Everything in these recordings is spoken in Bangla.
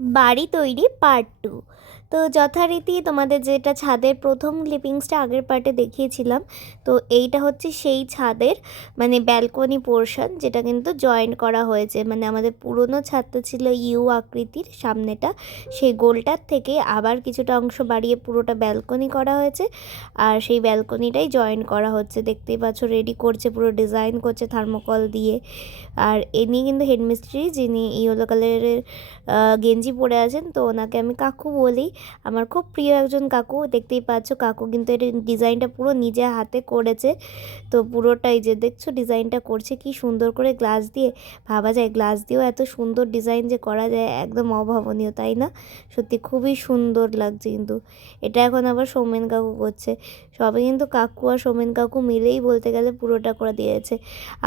বাড়ি তৈরি পার্ট টু তো যথারীতি তোমাদের যেটা ছাদের প্রথম ক্লিপিংসটা আগের পার্টে দেখিয়েছিলাম, তো এইটা হচ্ছে সেই ছাদের মানে ব্যালকনি পোর্শন যেটা কিন্তু জয়েন করা হয়েছে। মানে আমাদের পুরনো ছাদটা ছিল ইউ আকৃতির সামনেটা, সেই গোলটার থেকে আবার কিছুটা অংশ বাড়িয়ে পুরোটা ব্যালকনি করা হয়েছে আর সেই ব্যালকনিটাই জয়েন করা হচ্ছে। দেখতেই পাচ্ছ রেডি করছে, পুরো ডিজাইন করছে থার্মোকল দিয়ে। আর এ নিয়ে কিন্তু হেডমিস্ত্রি যিনি ইয়েলো কালারের গেঞ্জি পরে আছেন, তো ওনাকে আমি কাকু বলি। আমার খুব প্রিয় একজন কাকু, দেখতেই পাচ্ছ কাকু কিন্তু এর ডিজাইনটা পুরো নিজে হাতে করেছে। তো পুরোটাই যে দেখছ ডিজাইনটা করছে, কি সুন্দর করে গ্লাস দিয়ে। ভাবা যায় গ্লাস দিয়েও এত সুন্দর ডিজাইন যে করা যায়, একদম অভাবনীয়, তাই না? সত্যি খুবই সুন্দর লাগছে কিন্তু। এটা এখন আবার সৌমেন কাকু করছে। সবাই কিন্তু কাকু আর সৌমেন কাকু মিলেই বলতে গেলে পুরোটা করে দিয়েছে।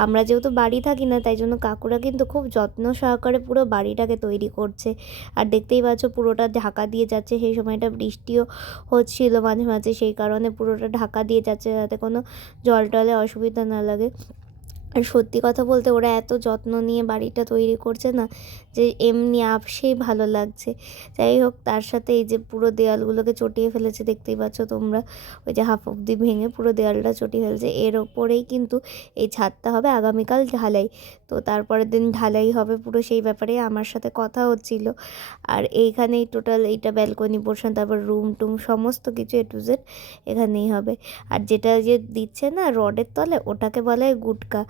আমরা যেহেতু বাড়ি থাকি না, তাই জন্য কাকুরা কিন্তু খুব যত্ন সহকারে পুরো বাড়িটাকে তৈরি করছে। আর দেখতেই পাচ্ছ পুরোটা ঢাকা দিয়ে যাচ্ছে সেই সময়টা বৃষ্টিও হচ্ছিল মাঝে মাঝে, সেই কারণে পুরোটা ঢাকা দিয়ে যাচ্ছে যাতে কোনো জল টলে অসুবিধা না লাগে। আর সত্যি কথা বলতে ওরা এত যত্ন নিয়ে বাড়িটা তৈরি করছে না যে এমনি আপসেই ভালো লাগছে। যাই হোক, তার সাথে এই যে পুরো দেওয়ালগুলোকে চটিয়ে ফেলেছে, দেখতেই পাচ্ছ তোমরা, ওই যে হাফ অব্দি ভেঙে পুরো দেওয়ালটা চটিয়ে ফেলছে। এর ওপরেই কিন্তু এই ছাদটা হবে আগামীকাল ঢালাই। তো তারপরের দিন ঢালাই হবে পুরো সেই ব্যাপারে আমার সাথে কথা হচ্ছিল। আর এইখানেই টোটাল এইটা ব্যালকনি পোর্শন তারপর রুম টুম সমস্ত কিছু এ টু জেড এখানেই হবে। আর যেটা যে দিচ্ছে না রডের তলে ওটাকে বলা গুটকা।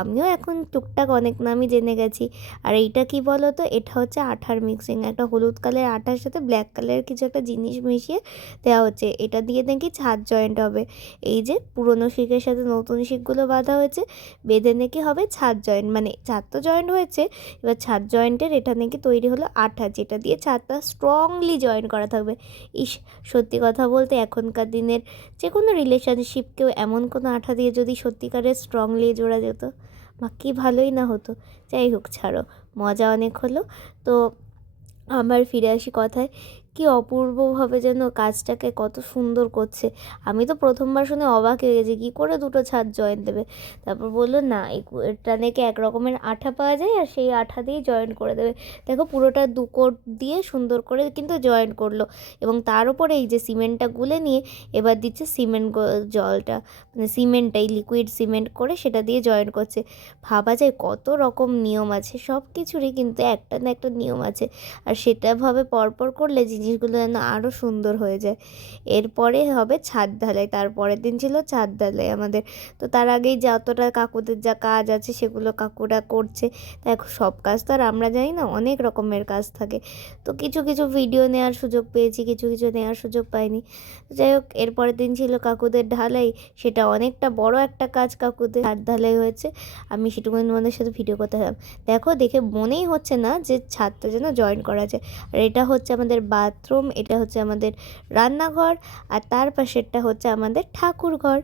আমিও এখন টুকটাক অনেক নামই জেনে গেছি। আর এইটা কি বলো তো এটা হচ্ছে আঠার মিক্সিং একটা হলুদ কালারের আঠার সাথে ব্ল্যাক কালারের কিছু একটা জিনিস মিশিয়ে দেওয়া হচ্ছে। এটা দিয়ে নাকি ছাদ জয়েন্ট হবে। এই যে পুরনো শিখের সাথে নতুন শিখগুলো বাঁধা হয়েছে, বেঁধে নাকি হবে ছাদ জয়েন্ট মানে ছাদ তো জয়েন্ট হয়েছে, এবার ছাদ জয়েন্টের এটা নাকি তৈরি হলো আঠা যেটা দিয়ে ছাদটা স্ট্রংলি জয়েন করা থাকবে। ইস, সত্যি কথা বলতে এখনকার দিনের যে কোনো রিলেশনশিপকেও এমন কোনো আঠা দিয়ে যদি সত্যিকারের স্ট্রংলি জোড়া যেত বা কী ভালোই না হতো। যাই হোক, ছাড়ো। মজা অনেক হলো। তো আমার ফিরে আসি কথায়। কি অপূর্বভাবে যেন কাজটাকে কত সুন্দর করছে। আমি তো প্রথমবার শুনে অবাক হয়ে গেছি, কী করে দুটো ছাদ জয়েন দেবে? তারপর বলল, না এটা নাকি এক রকমের আঠা পাওয়া যায় আর সেই আঠা দিয়েই জয়েন করে দেবে। দেখো, পুরোটা দু কোট দিয়ে সুন্দর করে কিন্তু জয়েন করল এবং তার উপরে এই যে সিমেন্টটা গুলে নিয়ে এবার দিচ্ছে সিমেন্ট জলটা মানে সিমেন্টটাই লিকুইড সিমেন্ট করে সেটা দিয়ে জয়েন করছে। ভাবা যায় কত রকম নিয়ম আছে সব কিছুরই কিন্তু একটা না একটা নিয়ম আছে। আর সেটা ভাবে পরপর করলে জিনিসগুলো যেন আরও সুন্দর হয়ে যায়। এরপরে হবে ছাদ ঢালাই, তারপরের দিন ছিল ছাদ ঢালাই আমাদের। তো তার আগেই যতটা কাকুদের যা কাজ আছে সেগুলো কাকুরা করছে। দেখো, সব কাজ তো আর আমরা জানি না, অনেক রকমের কাজ থাকে। তো কিছু কিছু ভিডিও নেওয়ার সুযোগ পেয়েছি, কিছু কিছু নেওয়ার সুযোগ পাইনি। যাই হোক, এরপরের দিন ছিল কাকুদের ঢালাই, সেটা অনেকটা বড় একটা কাজ কাকুদের। ছাদ ঢালাই হয়েছে, আমি সেটুকুনি তোমাদের সাথে ভিডিও করতে দেখো, দেখে মনেই হচ্ছে না যে ছাদটা যেন জয়েন করা আছে আর এটা হচ্ছে আমাদের বাথরুম এটা হচ্ছে আমাদের রান্নাঘর আর তার পাশেরটা হচ্ছে আমাদের ঠাকুর ঘর